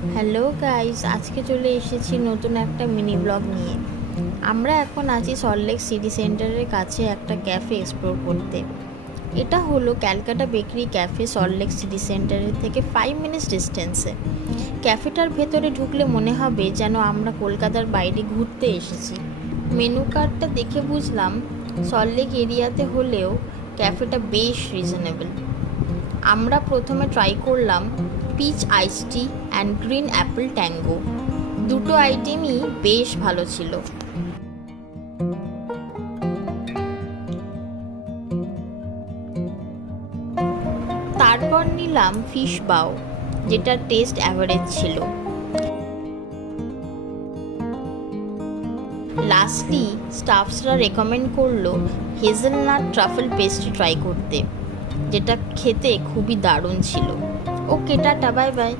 Hello guys, আজকে চলে এসেছি নতুন একটা মিনি ব্লগ নিয়ে। আমরা এখন আছি সল্টলেক সিটি সেন্টারের কাছে একটা ক্যাফে এক্সপ্লোর করতে। এটা হলো Calcutta bakery cafe, Salt Lake city সেন্টারের থেকে 5 মিনিটস ডিস্টেন্সে। ক্যাফেটার ভেতরে ঢুকলে মনে হবে যেন আমরা কলকাতার বাইরে ঘুরতে এসেছি। মেনু কার্ডটা দেখে বুঝলাম সল্টলেক এরিয়াতে হলেও ক্যাফেটা বেশ রিজনেবল। আমরা প্রথমে ট্রাই করলাম peach ice tea and green apple Tango. দুটো আইটেমই বেশ ভালো ছিল। তারপর নিলাম ফিশ বাও, যেটা টেস্ট অ্যাভারেজ ছিল। লাস্টলি স্টাফসরা রেকমেন্ড করলো হেজেলনাট ট্রাফেল পেস্ট্রি ট্রাই করতে, যেটা খেতে খুবই দারুণ ছিল। ওকে, টাটা, বাই বাই।